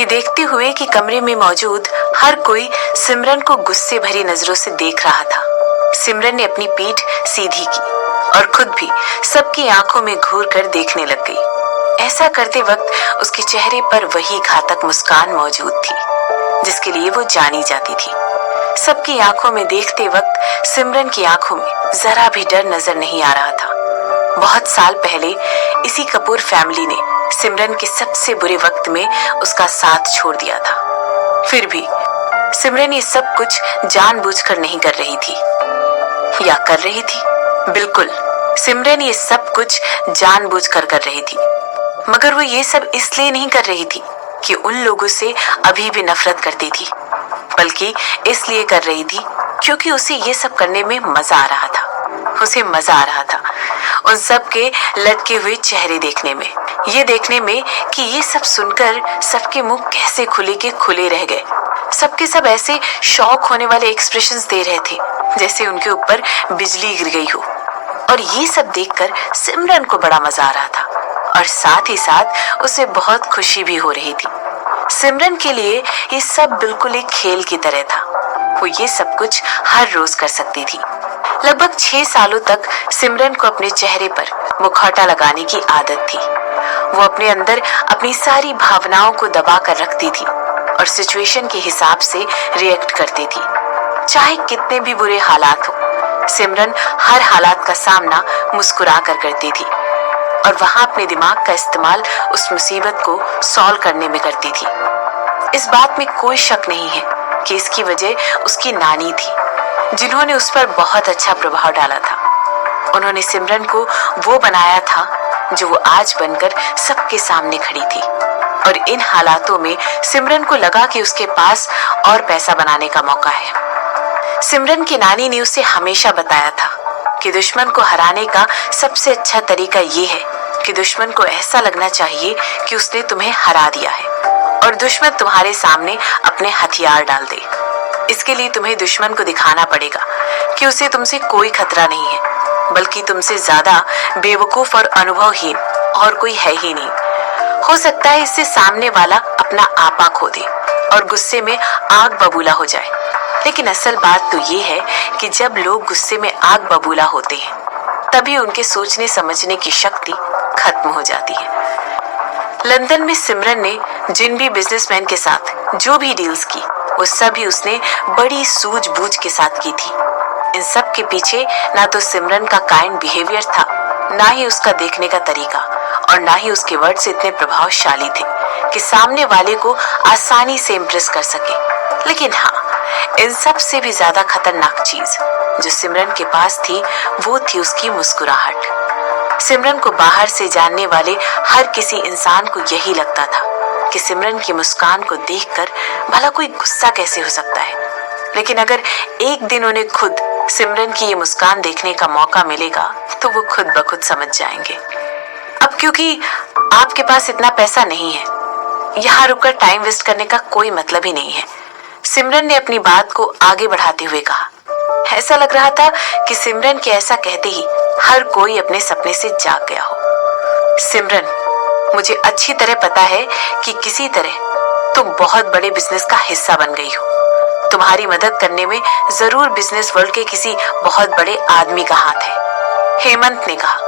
ये देखते हुए कि कमरे में मौजूद हर कोई सिमरन को गुस्से भरी नजरों से देख रहा था, सिमरन ने अपनी पीठ सीधी की और खुद भी सबकी आंखों में घूर कर देखने लग गई। ऐसा करते वक्त उसके चेहरे पर वही घातक मुस्कान मौजूद थी जिसके लिए वो जानी जाती थी। सबकी आंखों में देखते वक्त सिमरन की आंखों में जरा भी डर नजर नहीं आ रहा था। बहुत साल पहले इसी कपूर फैमिली ने सिमरन के सबसे बुरे वक्त में उसका साथ छोड़ दिया था। फिर भी सिमरन ये सब कुछ जानबूझकर नहीं कर रही थी, या कर रही थी? बिल्कुल, सिमरन ये सब कुछ जानबूझकर कर रही थी, मगर वो ये सब इसलिए नहीं कर रही थी कि उन लोगों से अभी भी नफरत करती थी, बल्कि इसलिए कर रही थी क्योंकि उसे ये सब करने में मजा आ रहा था। उसे मजा आ रहा था उन सब के लटके हुए चेहरे देखने में, ये देखने में कि ये सब सुनकर सबके मुंह कैसे खुले के खुले रह गए। सबके सब ऐसे शॉक होने वाले एक्सप्रेशंस दे रहे थे जैसे उनके ऊपर बिजली गिर गई हो। और ये सब देखकर सिमरन को बड़ा मजा आ रहा था और साथ ही साथ उसे बहुत खुशी भी हो रही थी। सिमरन के लिए ये सब बिल्कुल एक खेल की तरह था। वो ये सब कुछ हर रोज कर सकती थी। लगभग 6 सालों तक सिमरन को अपने चेहरे पर मुखौटा लगाने की आदत थी। वो अपने अंदर अपनी सारी भावनाओं को दबा कर रखती थी और सिचुएशन के हिसाब से रिएक्ट करती थी। चाहे कितने भी बुरे हालात हो, सिमरन हर हालात का सामना मुस्कुरा कर करती थी और वहां अपने दिमाग का इस्तेमाल उस मुसीबत को सॉल्व करने में करती थी। इस बात में कोई शक नहीं है कि इसकी वजह उसकी नानी थी, जिन्होंने उस पर बहुत अच्छा प्रभाव डाला था। उन्होंने सिमरन को वो बनाया था जो वो आज बनकर सबके सामने खड़ी थी। और इन हालातों में सिमरन को लगा कि उसके पास और पैसा बनाने का मौका है। सिमरन की नानी ने उसे हमेशा बताया था कि दुश्मन को हराने का सबसे अच्छा तरीका ये है कि दुश्मन को ऐसा लगना चाहिए कि उसने तुम्हें हरा दिया है और दुश्मन तुम्हारे सामने अपने हथियार डाल दे। इसके लिए तुम्हें दुश्मन को दिखाना पड़ेगा कि उसे तुमसे कोई खतरा नहीं है, बल्कि तुमसे ज्यादा बेवकूफ और अनुभवहीन और कोई है ही नहीं। हो सकता है इससे सामने वाला अपना आपा खो दे और गुस्से में आग बबूला हो जाए, लेकिन असल बात तो ये है कि जब लोग गुस्से में आग बबूला होते हैं तभी उनके सोचने समझने की शक्ति खत्म हो जाती है। लंदन में सिमरन ने जिन भी बिजनेसमैन के साथ जो भी डील्स की, वो सभी उसने बड़ी सूझबूझ के साथ की थी। इन सब के पीछे ना तो सिमरन का काइंड बिहेवियर था, ना ही उसका देखने का तरीका, और ना ही उसके वर्ड्स इतने प्रभावशाली थे कि सामने वाले को आसानी से इम्प्रेस कर सके। लेकिन हाँ, इन सब से भी ज्यादा खतरनाक चीज जो सिमरन के पास थी वो थी उसकी मुस्कुराहट। सिमरन को बाहर से जानने वाले हर किसी इंसान को यही लगता था कि सिमरन की मुस्कान को देखकर भला कोई गुस्सा कैसे हो सकता है। लेकिन अगर एक दिन उन्हें खुद सिमरन की ये मुस्कान देखने का मौका मिलेगा तो वो खुद ब खुद समझ जाएंगे। अब क्योंकि आपके पास इतना पैसा नहीं है, यहाँ रुककर टाइम वेस्ट करने का कोई मतलब ही नहीं है, सिमरन ने अपनी बात को आगे बढ़ाते हुए कहा। ऐसा लग रहा था कि सिमरन के ऐसा कहते ही हर कोई अपने सपने से जाग गया हो। सिमरन, मुझे अच्छी तरह पता है कि किसी तरह तुम बहुत बड़े बिजनेस का हिस्सा बन गई हो। तुम्हारी मदद करने में जरूर बिजनेस वर्ल्ड के किसी बहुत बड़े आदमी का हाथ है, हेमंत ने कहा।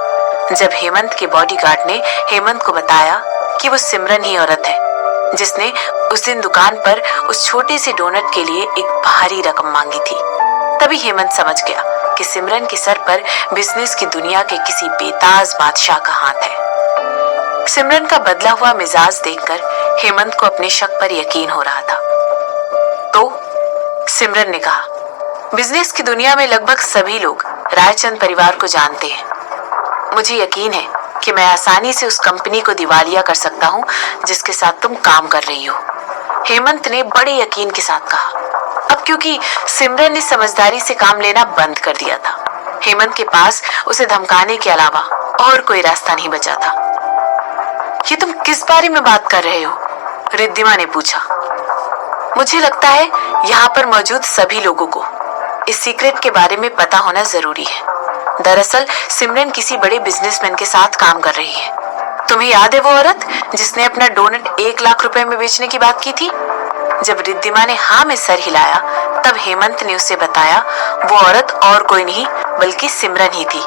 जब हेमंत के बॉडीगार्ड ने हेमंत को बताया कि वो सिमरन ही औरत है जिसने उस दिन दुकान पर उस छोटे से डोनट के लिए एक भारी रकम मांगी थी, तभी हेमंत समझ गया कि सिमरन के सर पर बिजनेस की दुनिया के किसी बेताज बादशाह का हाथ है। सिमरन का बदला हुआ मिजाज देखकर हेमंत को अपने शक पर यकीन हो रहा था। तो सिमरन ने कहा, बिजनेस की दुनिया में लगभग सभी लोग रायचंद परिवार को जानते हैं। मुझे यकीन है कि मैं आसानी से उस कंपनी को दिवालिया कर सकता हूँ जिसके साथ तुम काम कर रही हो, हेमंत ने बड़े यकीन के साथ कहा। अब क्योंकि सिमरन ने समझदारी से काम लेना बंद कर दिया था, हेमंत के पास उसे धमकाने के अलावा और कोई रास्ता नहीं बचा था। ये तुम किस बारे में बात कर रहे हो? रिद्धिमा ने पूछा। मुझे लगता है यहाँ पर मौजूद सभी लोगों को इस सीक्रेट के बारे में पता होना जरूरी है। दरअसल सिमरन किसी बड़े बिजनेसमैन के साथ काम कर रही है तुम्हें याद है वो औरत जिसने अपना डोनट 1 लाख रुपए में बेचने की बात की थी? जब रिद्धिमा ने हाँ में सर हिलाया तब हेमंत ने उसे बताया वो औरत और कोई नहीं बल्कि सिमरन ही थी।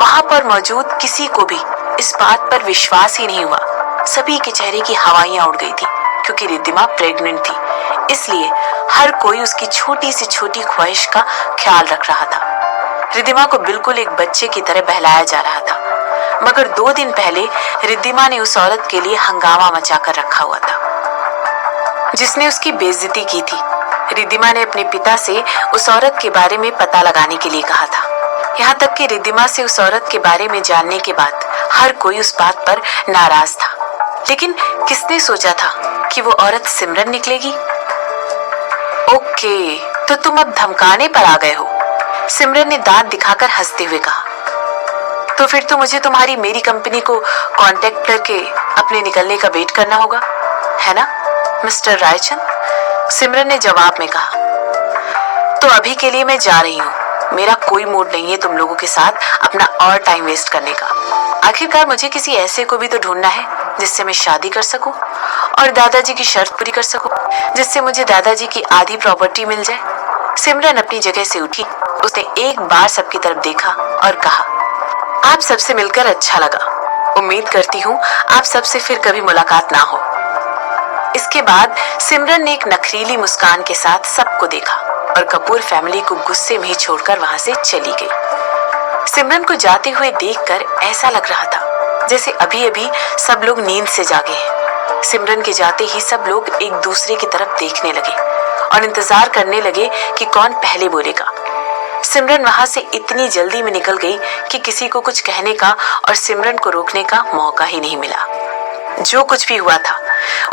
वहां पर मौजूद किसी को भी इस बात पर विश्वास ही नहीं हुआ। सभी के चेहरे की हवाइयां उड़ गई थी क्योंकि रिद्धिमा प्रेग्नेंट थी, इसलिए हर कोई उसकी छोटी से छोटी ख्वाहिश का ख्याल रख रहा था। रिद्धिमा को बिल्कुल एक बच्चे की तरह बहलाया जा रहा था, मगर 2 दिन पहले रिद्धिमा ने उस औरत के लिए हंगामा मचाकर रखा हुआ था जिसने उसकी बेइज्जती की थी। रिद्धिमा ने अपने पिता से उस औरत के बारे में पता लगाने के लिए कहा था। यहाँ तक कि रिद्धिमा से उस औरत के बारे में जानने के बाद हर कोई उस बात पर नाराज था, लेकिन किसने सोचा था कि वो औरत सिमरन निकलेगी? ओके, तो तुम अब धमकाने पर आ गए हो, सिमरन ने दांत दिखाकर हंसते हुए कहा। तो फिर तो मुझे तुम्हारी मेरी कंपनी को कांटेक्ट करके अपने निकलने का वेट करना होगा, है ना मिस्टर रायचंद? सिमरन ने जवाब में कहा। तो अभी के लिए मैं जा रही हूँ, मेरा कोई मूड नहीं है तुम लोगों के साथ अपना और टाइम वेस्ट करने का। आखिरकार मुझे किसी ऐसे को भी तो ढूंढना है जिससे मैं शादी कर सकूं और दादाजी की शर्त पूरी कर सकूं, जिससे मुझे दादाजी की आधी प्रॉपर्टी मिल जाए। सिमरन अपनी जगह से उठी, उसने एक बार सबकी तरफ देखा और कहा, आप सबसे मिलकर अच्छा लगा, उम्मीद करती हूँ आप सबसे फिर कभी मुलाकात ना हो। इसके बाद सिमरन ने एक नखरीली मुस्कान के साथ सबको देखा और कपूर फैमिली को गुस्से में ही छोड़कर वहां से चली गई। सिमरन को जाते हुए देखकर ऐसा लग रहा था जैसे अभी अभी सब लोग नींद से जागे हैं। सिमरन के जाते ही सब लोग एक दूसरे की तरफ देखने लगे और इंतजार करने लगे कि कौन पहले बोलेगा। सिमरन वहां से इतनी जल्दी में निकल गई कि किसी को कुछ कहने का और सिमरन को रोकने का मौका ही नहीं मिला। जो कुछ भी हुआ था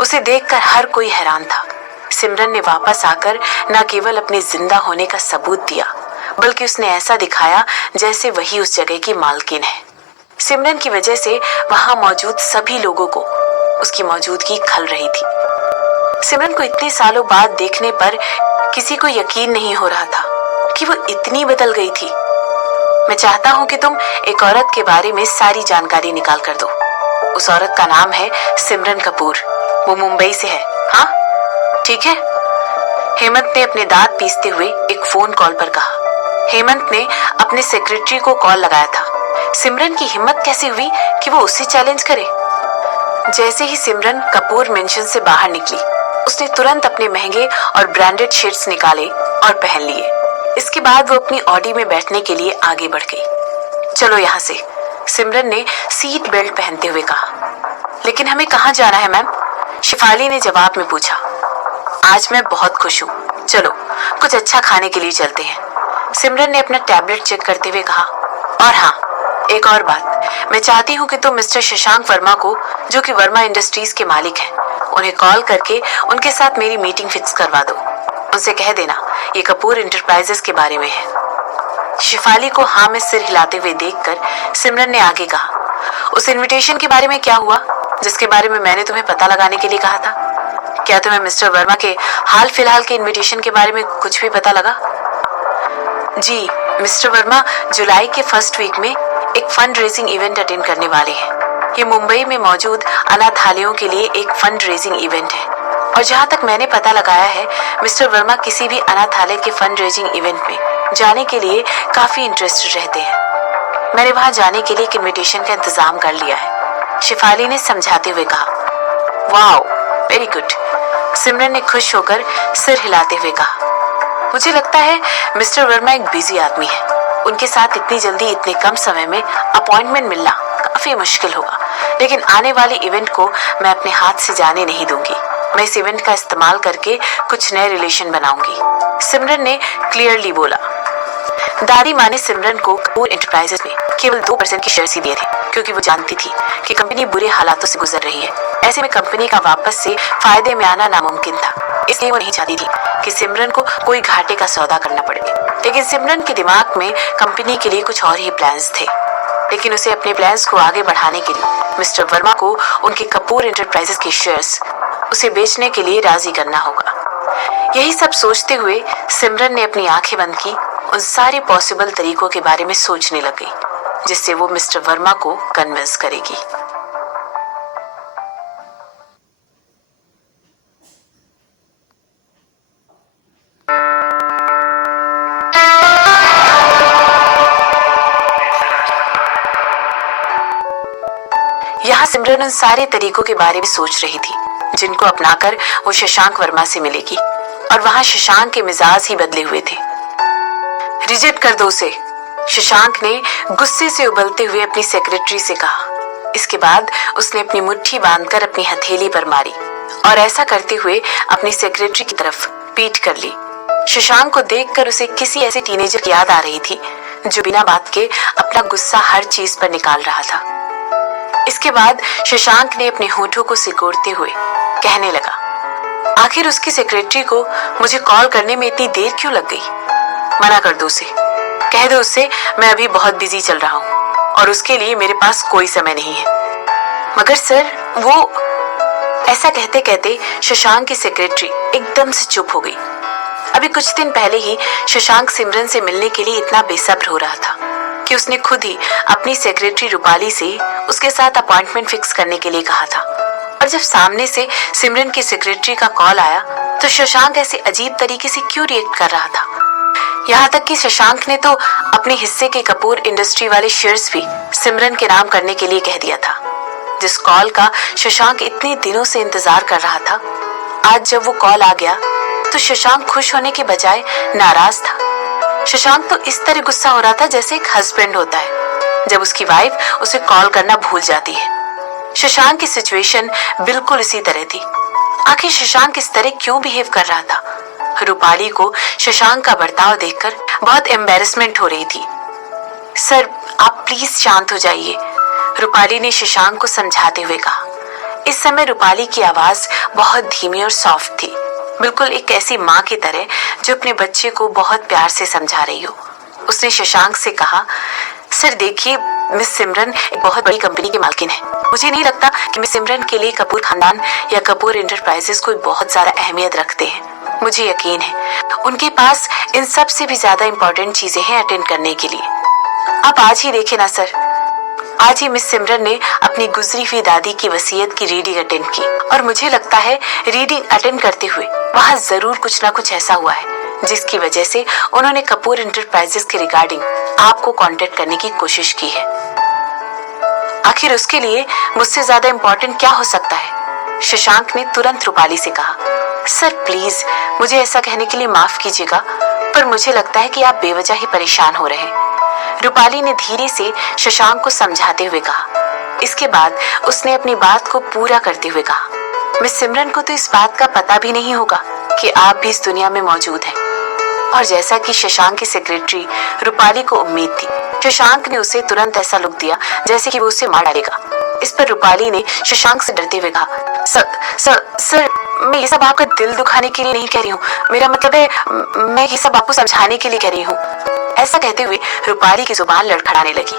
उसे देखकर हर कोई हैरान था। सिमरन ने वापस आकर न केवल अपने जिंदा होने का सबूत दिया, बल्कि उसने ऐसा दिखाया जैसे वही उस जगह की मालकिन है। सिमरन की वजह से वहां मौजूद सभी लोगों को उसकी मौजूदगी खल रही थी। सिमरन को इतने सालों बाद देखने पर किसी को यकीन नहीं हो रहा था कि वो इतनी बदल गई थी। मैं चाहता हूँ कि तुम एक औरत के बारे में सारी जानकारी निकाल कर दो। उस औरत का नाम है सिमरन कपूर, वो मुंबई से है। हाँ ठीक है, हेमंत ने अपने दांत पीसते हुए एक फोन कॉल पर कहा। हेमंत ने अपने सेक्रेटरी को कॉल लगाया था। सिमरन की हिम्मत कैसे हुई कि वो उससे चैलेंज करे? जैसे ही सिमरन कपूर मेंशन से बाहर निकली, उसने तुरंत अपने महंगे और ब्रांडेड शर्ट्स निकाले और पहन लिए। इसके बाद वो अपनी ऑडी में बैठने के लिए आगे बढ़ गई। चलो यहाँ से, सिमरन ने सीट बेल्ट पहनते हुए कहा। लेकिन हमें कहाँ जाना है मैम? शिफाली ने जवाब में पूछा। आज मैं बहुत खुश हूँ, चलो कुछ अच्छा खाने के लिए चलते हैं, सिमरन ने अपना टैबलेट चेक करते हुए कहा। और हाँ, एक और बात, मैं चाहती हूँ कि तुम मिस्टर शशांक वर्मा को, जो कि वर्मा इंडस्ट्रीज के मालिक हैं, उन्हें कॉल करके उनके साथ मेरी मीटिंग फिक्स करवा दो। उनसे कह देना ये कपूर इंटरप्राइजेस के बारे में है। शिफाली को हाँ में सिर हिलाते हुए देखकर सिमरन ने आगे कहा, उस इनविटेशन के बारे में क्या हुआ जिसके बारे में मैंने तुम्हें पता लगाने के लिए कहा था? क्या तुम्हें मिस्टर वर्मा के हाल फिलहाल के इनविटेशन के बारे में कुछ भी पता लगा? जी, मिस्टर वर्मा जुलाई के फर्स्ट वीक में एक फंड रेजिंग इवेंट अटेंड करने वाले हैं। ये मुंबई में मौजूद अनाथालयों के लिए एक फंड रेजिंग इवेंट है और जहाँ तक मैंने पता लगाया है, मिस्टर वर्मा किसी भी अनाथालय के फंड रेजिंग इवेंट में जाने के लिए काफी इंटरेस्टेड रहते हैं। मैंने वहां जाने के लिए एक इनविटेशन का इंतजाम कर लिया है, शिफाली ने समझाते हुए कहा। वाओ, वेरी गुड, सिमरन ने खुश होकर सिर हिलाते हुए कहा। मुझे लगता है मिस्टर वर्मा एक बिजी आदमी है, उनके साथ इतनी जल्दी इतने कम समय में अपॉइंटमेंट मिलना काफी मुश्किल होगा, लेकिन आने वाले इवेंट को मैं अपने हाथ से जाने नहीं दूंगी। मैं इस इवेंट का इस्तेमाल करके कुछ नए रिलेशन बनाऊंगी, सिमरन ने क्लियरली बोला। दादी माँ ने सिमरन को कपूर एंटरप्राइजेस में केवल 2% के शेयर्स ही दिए थे, क्योंकि वो जानती थी कि कंपनी बुरे हालातों से गुजर रही है। ऐसे में कंपनी का वापस से फायदे में आना नामुमकिन था, इसलिए वो नहीं चाहती थी कि सिमरन को कोई घाटे का सौदा करना पड़े। लेकिन सिमरन के दिमाग में कंपनी के लिए कुछ और ही प्लान्स थे, लेकिन उसे अपने प्लान्स को आगे बढ़ाने के लिए मिस्टर वर्मा को उनके कपूर एंटरप्राइजेस के शेयर्स उसे बेचने के लिए राजी करना होगा। यही सब सोचते हुए सिमरन ने अपनी आंखें बंद की, उन सारे पॉसिबल तरीकों के बारे में सोचने लग गई जिससे वो मिस्टर वर्मा को कन्विंस करेगी। यहाँ सिमरन उन सारे तरीकों के बारे में सोच रही थी जिनको अपनाकर वो शशांक वर्मा से मिलेगी, और वहां शशांक के मिजाज ही बदले हुए थे। रिजेक्ट कर दो उसे, शशांक ने गुस्से से उबलते हुए अपनी सेक्रेटरी से कहा। इसके बाद उसने अपनी मुट्ठी बांधकर अपनी हथेली पर मारी और ऐसा करते हुए अपनी सेक्रेटरी की तरफ पीठ कर ली। शशांक को देखकर उसे किसी ऐसे टीनेजर की याद आ रही थी जो बिना बात के अपना गुस्सा हर चीज पर निकाल रहा था। इसके बाद शशांक ने अपने होठों को सिकोड़ते हुए कहने लगा, आखिर उसकी सेक्रेटरी को मुझे कॉल करने में इतनी देर क्यों लग गई? मना कर दो उसे, कह दो उससे मैं अभी बहुत बिजी चल रहा हूँ और उसके लिए मेरे पास कोई समय नहीं है। मगर सर वो, ऐसा कहते कहते शशांक की सेक्रेटरी एकदम से चुप हो गई। अभी कुछ दिन पहले ही शशांक सिमरन से मिलने के लिए इतना बेसब्र हो रहा था कि उसने खुद ही अपनी सेक्रेटरी रूपाली से उसके साथ अपॉइंटमेंट फिक्स करने के लिए कहा था। और जब सामने से सिमरन की सेक्रेटरी का कॉल आया तो शशांक ऐसे अजीब तरीके से क्यों रिएक्ट कर रहा था। यहाँ तक कि शशांक ने तो अपने हिस्से के कपूर इंडस्ट्री वाले शेयर्स भी सिमरन के नाम करने के लिए कह दिया था। जिस कॉल का शशांक इतने दिनों से इंतजार कर रहा था, आज जब वो कॉल आ गया तो शशांक खुश होने के बजाय नाराज था। शशांक तो इस तरह गुस्सा हो रहा था जैसे एक हस्बैंड होता है जब उसकी वाइफ उसे कॉल करना भूल जाती है। शशांक की सिचुएशन बिल्कुल इसी तरह थी। आखिर शशांक इस तरह क्यों बिहेव कर रहा था? रूपाली को शशांक का बर्ताव देखकर बहुत एम्बैरेसमेंट हो रही थी। सर आप प्लीज शांत हो जाइए, रूपाली ने शशांक को समझाते हुए कहा। इस समय रूपाली की आवाज बहुत धीमी और सॉफ्ट थी, बिल्कुल एक ऐसी माँ की तरह जो अपने बच्चे को बहुत प्यार से समझा रही हो। उसने शशांक से कहा, सर देखिए मिस सिमरन एक बहुत बड़ी कंपनी की मालकिन है। मुझे नहीं लगता कि मिस सिमरन के लिए कपूर खानदान या कपूर इंटरप्राइजेस कोई बहुत ज्यादा अहमियत रखते हैं। मुझे यकीन है उनके पास इन सब से भी ज्यादा इंपॉर्टेंट चीजें हैं अटेंड करने के लिए। आप आज ही देखें ना सर, आज ही मिस सिमरन ने अपनी गुजरी हुई दादी की वसीयत की रीडिंग अटेंड की और मुझे लगता है रीडिंग अटेंड करते हुए वहाँ जरूर कुछ ना कुछ ऐसा हुआ है जिसकी वजह से उन्होंने कपूर इंटरप्राइजेस के रिगार्डिंग आपको कांटेक्ट करने की कोशिश की है। आखिर उसके लिए मुझसे ज्यादा इम्पोर्टेंट क्या हो सकता है? शशांक ने तुरंत रूपाली से कहा। सर प्लीज मुझे ऐसा कहने के लिए माफ कीजिएगा, पर मुझे लगता है कि आप बेवजह ही परेशान हो रहे हैं, रूपाली ने धीरे से शशांक को समझाते हुए कहा। इसके बाद उसने अपनी बात को पूरा करते हुए कहा, मिस सिमरन को तो इस बात का पता भी नहीं होगा कि आप भी इस दुनिया में मौजूद हैं। और जैसा कि शशांक की सेक्रेटरी रूपाली को उम्मीद थी, शशांक ने उसे तुरंत ऐसा लुक दिया जैसे कि वो उसे मार डालेगा। इस पर रूपाली ने शशांक से डरते हुए कहा, सर मैं ये सब आपका दिल दुखाने के लिए नहीं कह रही हूँ, मेरा मतलब है मैं ये सब आपको समझाने के लिए कह रही हूँ। ऐसा कहते हुए रूपाली की जुबान लड़खड़ाने लगी।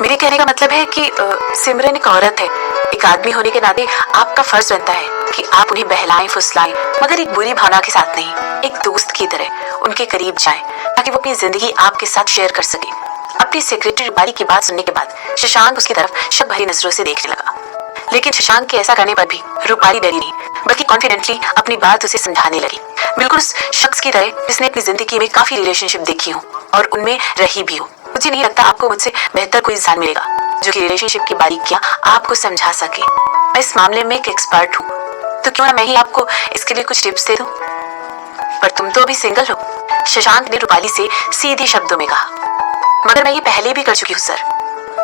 मेरे कहने का मतलब है कि सिमरन एक औरत है, एक आदमी होने के नाते आपका फर्ज बनता है कि आप उन्हें बहलाएं फुसलाएं, मगर एक बुरी भावना के साथ नहीं, एक दोस्त की तरह उनके करीब जाएं ताकि वो अपनी जिंदगी आपके साथ शेयर कर सके। अपनी सेक्रेटरी रूपाली की बात सुनने के बाद शशांक उसकी तरफ शक भरी नजरों से देखने लगा, लेकिन शशांक के ऐसा करने पर भी रूपाली डरी नहीं, बल्कि कॉन्फिडेंटली अपनी बात उसे समझाने लगी, बिल्कुल उस शख्स की तरह जिसने अपनी जिंदगी में काफी रिलेशनशिप देखी हो और उनमें रही भी हो। मुझे नहीं लगता आपको मुझसे बेहतर कोई इंसान मिलेगा जो कि रिलेशनशिप की बारीकियां आपको समझा सके। मैं इस मामले में एक एक्सपर्ट हूँ, तो क्यों ना मैं ही आपको इसके लिए कुछ टिप्स दे दूं? पर तुम तो अभी सिंगल हो, शशांक ने रूपाली से सीधे शब्दों में कहा। मगर मैं ये पहले भी कर चुकी हूँ सर,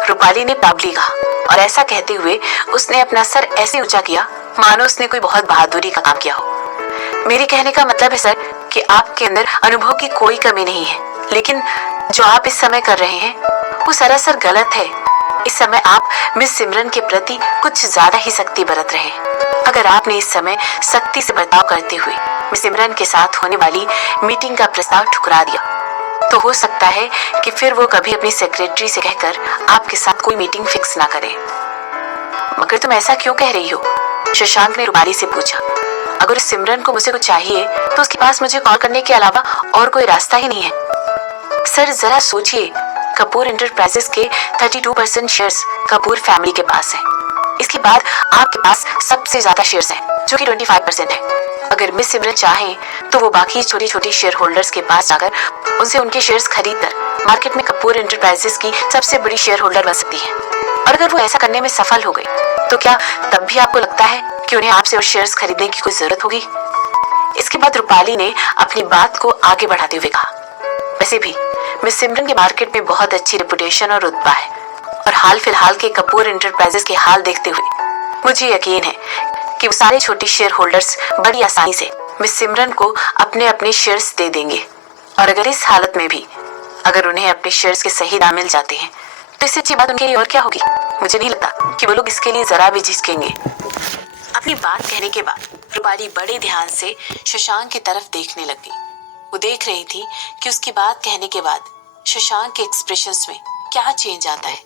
रूपाली ने प्राउडली कहा, और ऐसा कहते हुए उसने अपना सर ऐसे ऊंचा किया मानो उसने कोई बहुत बहादुरी का काम किया हो। मेरे कहने का मतलब है सर कि आपके अंदर अनुभव की कोई कमी नहीं है, लेकिन जो आप इस समय कर रहे हैं वो सरासर गलत है। इस समय आप मिस सिमरन के प्रति कुछ ज्यादा ही सख्ती बरत रहे हैं। अगर आपने इस समय सख्ती से बर्ताव करते हुए मिस सिमरन के साथ होने वाली मीटिंग का प्रस्ताव ठुकरा दिया, तो हो सकता है कि फिर वो कभी अपनी सेक्रेटरी से कहकर आपके साथ कोई मीटिंग फिक्स ना करे। मगर तुम ऐसा क्यों कह रही हो? शशांक ने रूपाली से पूछा। अगर सिमरन को मुझसे कुछ चाहिए तो उसके पास मुझे कॉल करने के अलावा और कोई रास्ता ही नहीं है। सर जरा सोचिए, कपूर इंटरप्राइजेस के 32% शेयर्स कपूर फैमिली के पास है। इसके बाद आपके पास सबसे ज्यादा शेयर्स हैं जो कि 25% है। अगर मिस सिमरन चाहें तो वो बाकी छोटी छोटी शेयर होल्डर्स के पास जाकर उनसे उनके शेयर्स खरीद कर मार्केट में कपूर इंटरप्राइजेस की सबसे बड़ी शेयर होल्डर बन सकती है। और अगर वो ऐसा करने में सफल हो गई तो क्या तब भी आपको लगता है कि उन्हें आपसे और शेयर्स खरीदने की कोई जरूरत होगी? इसके बाद रूपाली ने अपनी बात को आगे बढ़ाते हुए कहा, वैसे भी मिस सिमरन के मार्केट में बहुत अच्छी रेपुटेशन और रुतबा है और हाल फिलहाल के कपूर इंटरप्राइजेस के हाल देखते हुए मुझे यकीन है कि वो सारे छोटे शेयर होल्डर्स बड़ी आसानी से मिस सिमरन को अपने अपने शेयर्स दे देंगे। और अगर इस हालत में भी अगर उन्हें अपने शेयर्स के सही दाम मिल जाते हैं तो इससे अच्छी बात उनके लिए और क्या होगी? मुझे नहीं लगता कि वो लोग इसके लिए जरा भी झिझकेंगे। अपनी बात कहने के बाद रूपाली बड़े ध्यान से शशांक की तरफ देखने लगी। वो देख रही थी कि उसकी बात कहने के बाद शशांक के एक्सप्रेशंस में क्या चेंज आता है।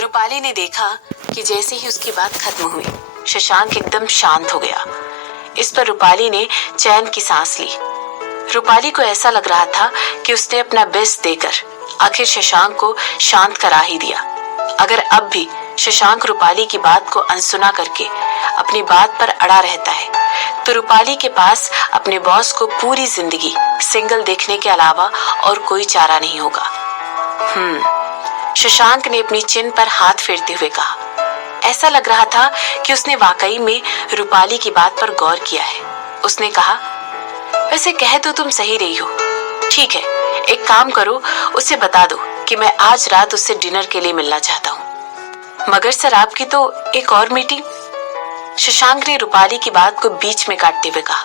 रूपाली ने देखा कि जैसे ही उसकी बात खत्म हुई शशांक एकदम शांत हो गया। इस पर रूपाली ने चैन की सांस ली। रूपाली को ऐसा लग रहा था कि उसने अपना बेस्ट देकर आखिर शशांक को शांत करा ही दिया। अगर अब भी शशांक रूपाली की बात को अनसुना करके अपनी बात पर अड़ा रहता है तो रूपाली के पास अपने बॉस को पूरी जिंदगी सिंगल देखने के अलावा और कोई चारा नहीं होगा। शशांक ने अपनी चिन पर हाथ फेरते हुए कहा। ऐसा लग रहा था कि उसने वाकई में रूपाली की बात पर गौर किया है। उसने कहा, वैसे कह तो तुम सही रही हो। ठीक है, एक काम करो, उसे बता दो कि मैं आज रात उससे डिनर के लिए मिलना चाहता हूँ। मगर सर आपकी तो एक और मीटिंग। शशांक ने रूपाली की बात को बीच में काटते हुए कहा,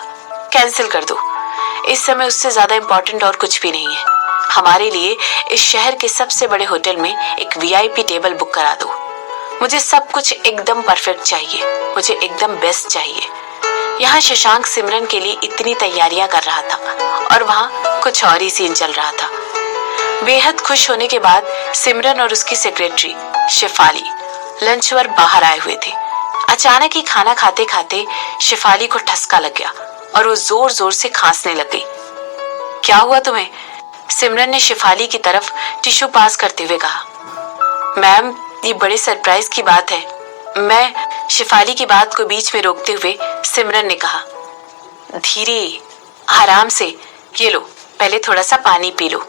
कैंसिल कर दो। इस समय उससे ज्यादा इम्पोर्टेंट और कुछ भी नहीं है। हमारे लिए इस शहर के सबसे बड़े होटल में एक वीआईपी टेबल बुक करा दो। मुझे सब कुछ एकदम परफेक्ट चाहिए, मुझे एकदम बेस्ट चाहिए। यहाँ शशांक सिमरन के लिए इतनी तैयारियां कर रहा था और वहाँ कुछ और ही सीन चल रहा था। बेहद खुश होने के बाद सिमरन और उसकी सेक्रेटरी शेफाली लंच पर बाहर आए हुए थे। अचानक ही खाना खाते खाते शेफाली को ठसका लग गया और वो जोर जोर से खांसने लग गई। क्या हुआ तुम्हें? सिमरन ने शेफाली की तरफ टिश्यू पास करते हुए कहा। मैम, ये बड़े सरप्राइज की बात है। मैं शेफाली की बात को बीच में रोकते हुए सिमरन ने कहा, धीरे, आराम से, ये लो, पहले थोड़ा सा पानी पी लो।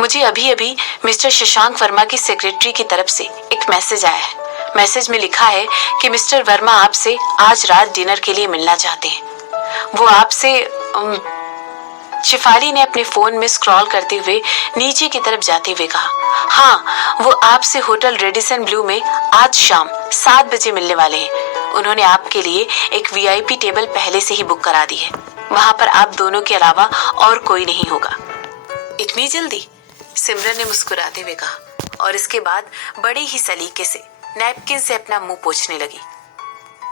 मुझे अभी अभी मिस्टर शशांक वर्मा की सेक्रेटरी की तरफ से एक मैसेज आया है। मैसेज में लिखा है कि मिस्टर वर्मा आपसे आज रात डिनर के लिए मिलना चाहते हैं। वो आपसे शेफाली ने अपने फोन में स्क्रॉल करते हुए नीचे की तरफ जाते हुए कहा, हाँ, वो आपसे होटल रेडिसन ब्लू में आज शाम 7 बजे मिलने वाले हैं। उन्होंने आपके लिए एक वीआईपी टेबल पहले से ही बुक करा दी है। वहां पर आप दोनों के अलावा और कोई नहीं होगा। इतनी जल्दी? सिमरन ने मुस्कुराते हुए कहा और इसके बाद बड़े ही सलीके से नैपकिन से अपना मुंह पोंछने लगी।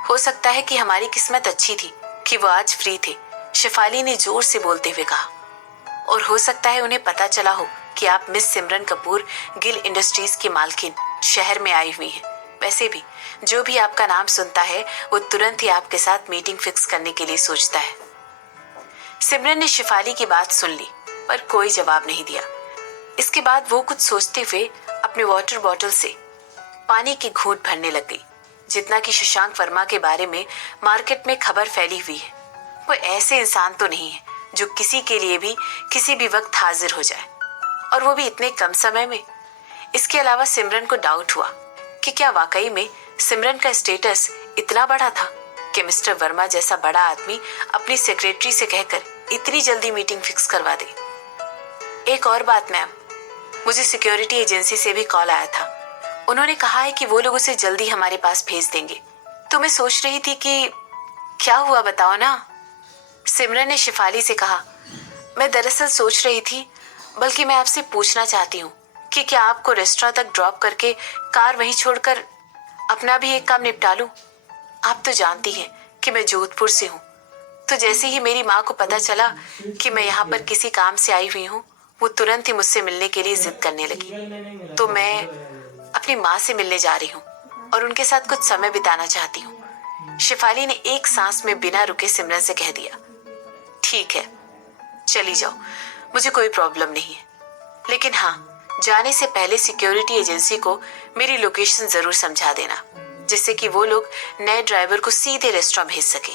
हो सकता है कि हमारी किस्मत अच्छी थी कि वो आज फ्री थे, शेफाली ने जोर से बोलते हुए कहा। और हो सकता है उन्हें पता चला हो कि आप मिस सिमरन कपूर गिल इंडस्ट्रीज की मालकिन शहर में आई हुई हैं। वैसे भी जो भी आपका नाम सुनता है वो तुरंत ही आपके साथ मीटिंग फिक्स करने के लिए सोचता है। सिमरन ने शेफाली की बात सुन ली पर कोई जवाब नहीं दिया। इसके बाद वो कुछ सोचते हुए अपने वाटर बॉटल से पानी की घूंट भरने लग गई। जितना कि शशांक वर्मा के बारे में मार्केट में खबर फैली हुई है, वो ऐसे इंसान तो नहीं है जो किसी के लिए भी किसी भी वक्त हाजिर हो जाए, और वो भी इतने कम समय में। इसके अलावा सिमरन को डाउट हुआ कि क्या वाकई में सिमरन का स्टेटस इतना बड़ा था कि मिस्टर वर्मा जैसा बड़ा आदमी अपनी सेक्रेटरी से कहकर इतनी जल्दी मीटिंग फिक्स करवा दे। एक और बात मैम, मुझे सिक्योरिटी एजेंसी से भी कॉल आया था। उन्होंने कहा है कि वो लोग उसे जल्दी हमारे पास भेज देंगे। तो मैं सोच रही थी कि क्या हुआ बताओ ना। सिमरन ने शेफाली से कहा, मैं दरअसल सोच रही थी, बल्कि मैं आपसे पूछना चाहती हूँ कि क्या आपको रेस्टोरेंट तक ड्रॉप करके कार वहीं छोड़कर अपना भी एक काम निपटा लूं? आप तो जानती हैं कि मैं जोधपुर से हूँ, तो जैसे ही मेरी माँ को पता चला कि मैं यहाँ पर किसी काम से आई हुई हूँ, वो तुरंत ही मुझसे मिलने के लिए जिद करने लगी। तो मैं अपनी माँ से मिलने जा रही हूँ और उनके साथ कुछ समय बिताना चाहती हूँ। शेफाली ने एक सांस में बिना रुके सिमरन से कह दिया। ठीक है, चली जाओ, मुझे कोई प्रॉब्लम नहीं है, लेकिन हाँ, जाने से पहले सिक्योरिटी एजेंसी को मेरी लोकेशन जरूर समझा देना, जिससे कि वो लोग नए ड्राइवर को सीधे रेस्टोरेंट भेज सके।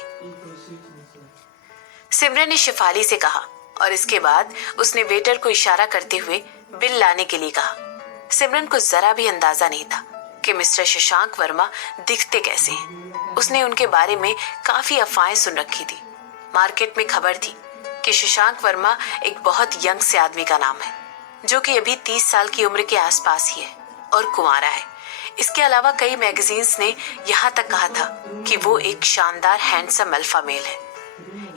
सिमरन ने शेफाली से कहा और इसके बाद उसने वेटर को इशारा करते हुए बिल लाने के लिए कहा। सिमरन को जरा भी अंदाजा नहीं था कि मिस्टर शशांक वर्मा दिखते कैसे हैं। उसने उनके बारे में काफी अफवाहें सुन रखी थी। मार्केट में खबर थी कि शशांक वर्मा एक बहुत यंग से आदमी का नाम है, जो कि अभी 30 साल की उम्र के आसपास ही है और कुंवारा है। इसके अलावा कई मैगजीन्स ने यहाँ तक कहा था कि वो एक शानदार हैंडसम अल्फा मेल है।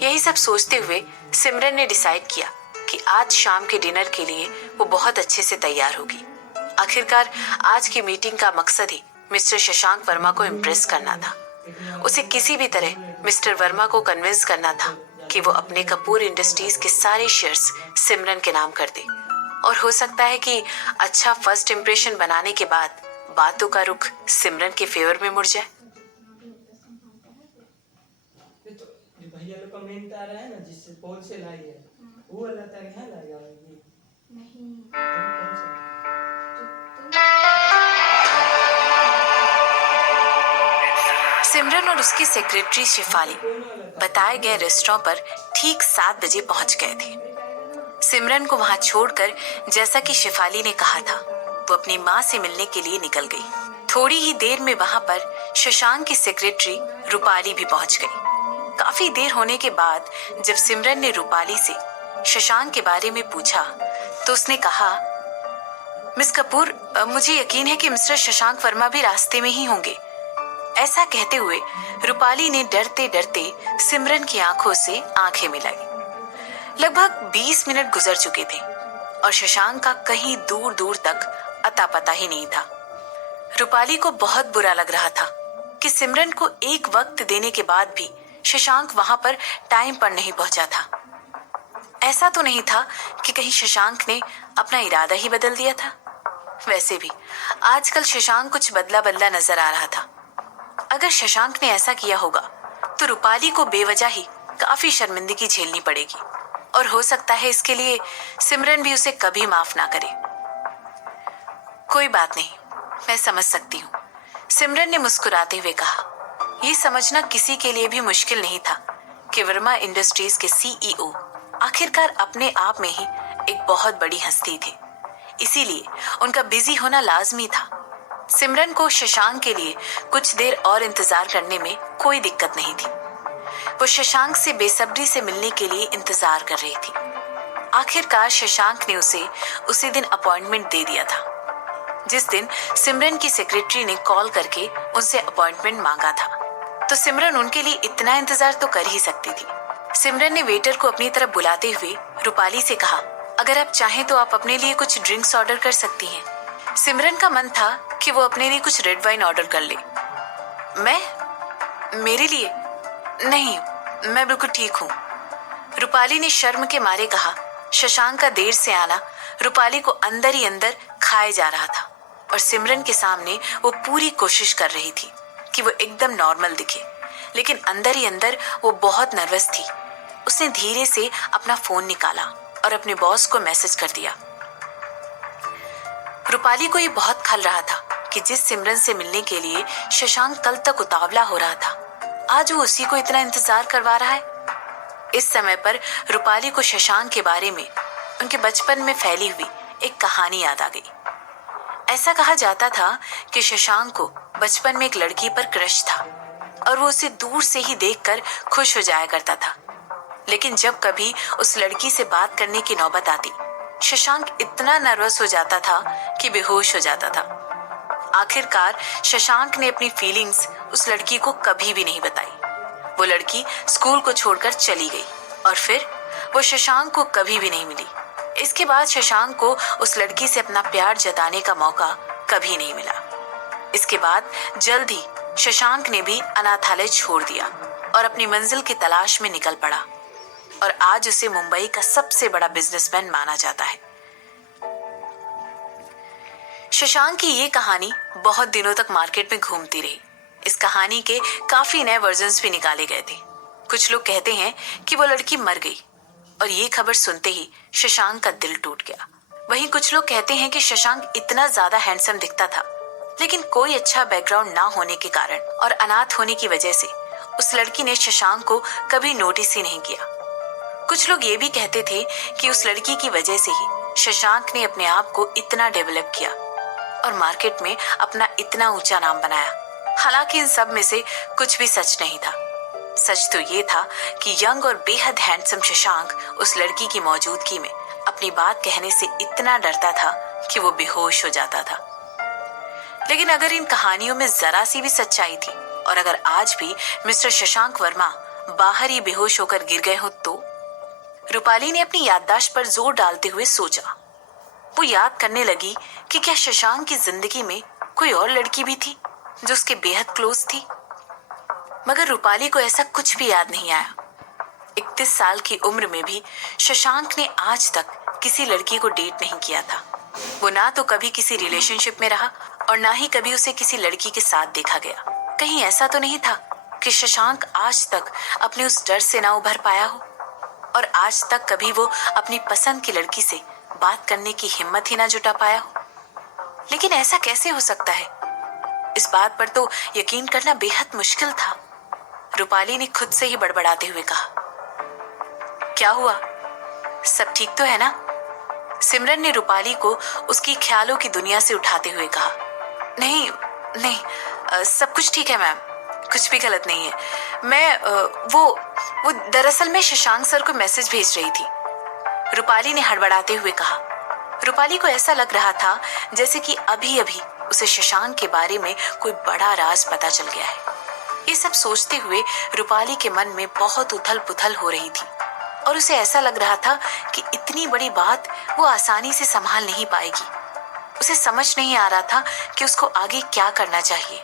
यही सब सोचते हुए सिमरन ने डिसाइड किया कि आज शाम के डिनर के लिए वो बहुत अच्छे से तैयार होगी। आखिरकार आज की मीटिंग का मकसद ही मिस्टर शशांक वर्मा को इम्प्रेस करना था। उसे किसी भी तरह मिस्टर वर्मा को कन्विंस करना था कि वो अपने कपूर इंडस्ट्रीज के सारे शेयर्स सिमरन के नाम कर दे। और हो सकता है कि अच्छा फर्स्ट इम्प्रेशन बनाने के बाद बातों का रुख सिमरन के फेवर में मुड़ जाए। तो भैया लोग कमेंट आ रहा है ना, जिससे पोल से लाई है, वो वाला तार यहाँ लाएगा नहीं। कौन सा? सिमरन और उसकी सेक्रेटरी शिफाली बताए गए रेस्टोरेंट पर ठीक 7 बजे पहुंच गए थे। सिमरन को वहां छोड़कर, जैसा कि शिफाली ने कहा था, वो अपनी माँ से मिलने के लिए निकल गई। थोड़ी ही देर में वहां पर शशांक की सेक्रेटरी रूपाली भी पहुंच गई। काफी देर होने के बाद जब सिमरन ने रूपाली से शशांक के बारे में पूछा तो उसने कहा, मिस कपूर, मुझे यकीन है कि मिस्टर शशांक वर्मा भी रास्ते में ही होंगे। ऐसा कहते हुए रूपाली ने डरते डरते सिमरन की आंखों से आंखें मिलाई। लगभग 20 मिनट गुजर चुके थे और शशांक का कहीं दूर दूर तक अता पता ही नहीं था। रूपाली को बहुत बुरा लग रहा था कि सिमरन को एक वक्त देने के बाद भी शशांक वहां पर टाइम पर नहीं पहुंचा था। ऐसा तो नहीं था कि कहीं शशांक ने अपना इरादा ही बदल दिया था। वैसे भी आजकल शशांक कुछ बदला बदला नजर आ रहा था। अगर शशांक ने ऐसा किया होगा तो रूपाली को बेवजह ही काफी शर्मिंदगी झेलनी पड़ेगी और हो सकता है इसके लिए सिमरन भी उसे कभी माफ ना करे। कोई बात नहीं, मैं समझ सकती हूँ, सिमरन ने मुस्कुराते हुए कहा। ये समझना किसी के लिए भी मुश्किल नहीं था कि वर्मा इंडस्ट्रीज के सीईओ आखिरकार अपने आप में ही एक बहुत बड़ी हस्ती थे, इसीलिए उनका बिजी होना लाजमी था। सिमरन को शशांक के लिए कुछ देर और इंतजार करने में कोई दिक्कत नहीं थी। वो शशांक से बेसब्री से मिलने के लिए इंतजार कर रही थी। आखिरकार शशांक ने उसे उसी दिन अपॉइंटमेंट दे दिया था जिस दिन सिमरन की सेक्रेटरी ने कॉल करके उनसे अपॉइंटमेंट मांगा था। तो सिमरन उनके लिए इतना इंतजार तो कर ही सकती थी। सिमरन ने वेटर को अपनी तरफ बुलाते हुए रूपाली से कहा, अगर आप चाहें तो आप अपने लिए कुछ ड्रिंक्स ऑर्डर कर सकती हैं। सिमरन का मन था कि वो अपने लिए कुछ रेड वाइन ऑर्डर कर ले। मेरे लिए नहीं, मैं बिल्कुल ठीक हूँ, रूपाली ने शर्म के मारे कहा। शशांक का देर से आना रूपाली को अंदर ही अंदर खाए जा रहा था और सिमरन के सामने वो पूरी कोशिश कर रही थी कि वो एकदम नॉर्मल दिखे, लेकिन अंदर ही अंदर वो बहुत नर्वस थी। उसने धीरे से अपना फोन निकाला और अपने बॉस को मैसेज कर दिया। रूपाली को ये बहुत खल रहा था कि जिस सिमरन से मिलने के लिए शशांक कल तक उतावला हो रहा था, आज वो उसी को इतना इंतजार करवा रहा है। इस समय पर रूपाली को शशांक के बारे में उनके बचपन में फैली हुई एक कहानी याद आ गई। ऐसा कहा जाता था कि शशांक को बचपन में एक लड़की पर क्रश था और वो उसे दूर से ही देखकर खुश हो जाया करता था, लेकिन जब कभी उस लड़की से बात करने की नौबत आती, शशांक इतना नर्वस हो जाता था कि बेहोश हो जाता था। आखिरकार शशांक ने अपनी फीलिंग्स उस लड़की को कभी भी नहीं बताई। वो लड़की स्कूल को छोड़कर चली गई और फिर वो शशांक को कभी भी नहीं मिली। इसके बाद शशांक को उस लड़की से अपना प्यार जताने का मौका कभी नहीं मिला। इसके बाद जल्द ही शशांक ने भी अनाथालय छोड़ दिया और अपनी मंजिल की तलाश में निकल पड़ा और आज उसे मुंबई का सबसे बड़ा बिजनेसमैन माना जाता है। शशांक की ये कहानी बहुत दिनों तक मार्केट में घूमती रही। इस कहानी के काफी नए वर्जन्स भी निकाले गए थे। कुछ लोग कहते हैं कि वो लड़की मर गई और ये खबर सुनते ही शशांक का दिल टूट गया। वहीं कुछ लोग कहते हैं कि शशांक इतना ज्यादा हैंडसम दिखता था, लेकिन कोई अच्छा बैकग्राउंड ना होने के कारण और अनाथ होने की वजह से उस लड़की ने शशांक को कभी नोटिस ही नहीं किया। कुछ लोग ये भी कहते थे कि उस लड़की की वजह से ही शशांक ने अपने आप को इतना डेवलप किया और मार्केट में अपना इतना ऊंचा नाम बनाया। हालांकि इन सब में से कुछ भी सच नहीं था। सच तो ये था कि यंग और बेहद हैंडसम शशांक उस लड़की की मौजूदगी में अपनी बात कहने से इतना डरता था कि वो बेहोश हो जाता था। लेकिन अगर इन कहानियों में जरा सी भी सच्चाई थी और अगर आज भी मिस्टर शशांक वर्मा बाहर ही बेहोश होकर गिर गए हो तो? रूपाली ने अपनी याददाश्त पर जोर डालते हुए सोचा। वो याद करने लगी कि क्या शशांक की जिंदगी में कोई और लड़की भी थी जो उसके बेहद क्लोज थी। मगर रूपाली को ऐसा कुछ भी याद नहीं आया। 31 साल की उम्र में भी शशांक ने आज तक किसी लड़की को डेट नहीं किया था। वो ना तो कभी किसी रिलेशनशिप में रहा और ना ही कभी उसे किसी लड़की के साथ देखा गया। कहीं ऐसा तो नहीं था कि शशांक आज तक अपने उस डर से ना उभर पाया हो और आज तक कभी वो अपनी पसंद की लड़की से बात करने की हिम्मत ही ना जुटा पाया हो। लेकिन ऐसा कैसे हो सकता है? इस बात पर तो यकीन करना बेहद मुश्किल था। रूपाली ने खुद से ही बड़बड़ाते हुए कहा, क्या हुआ? सब ठीक तो है ना? सिमरन ने रूपाली को उसकी ख्यालों की दुनिया से उठाते हुए कहा। नहीं नहीं, सब कुछ ठीक है मैम, कुछ भी गलत नहीं है। मैं वो दरअसल मैं शशांक सर को मैसेज भेज रही थी, रूपाली ने हड़बड़ाते हुए कहा। रूपाली को ऐसा लग रहा था जैसे कि अभी अभी उसे शशांक के बारे में कोई बड़ा राज पता चल गया है। ये सब सोचते हुए रूपाली के मन में बहुत उथल पुथल हो रही थी और उसे ऐसा लग रहा था कि इतनी बड़ी बात वो आसानी से संभाल नहीं पाएगी। उसे समझ नहीं आ रहा था कि उसको आगे क्या करना चाहिए।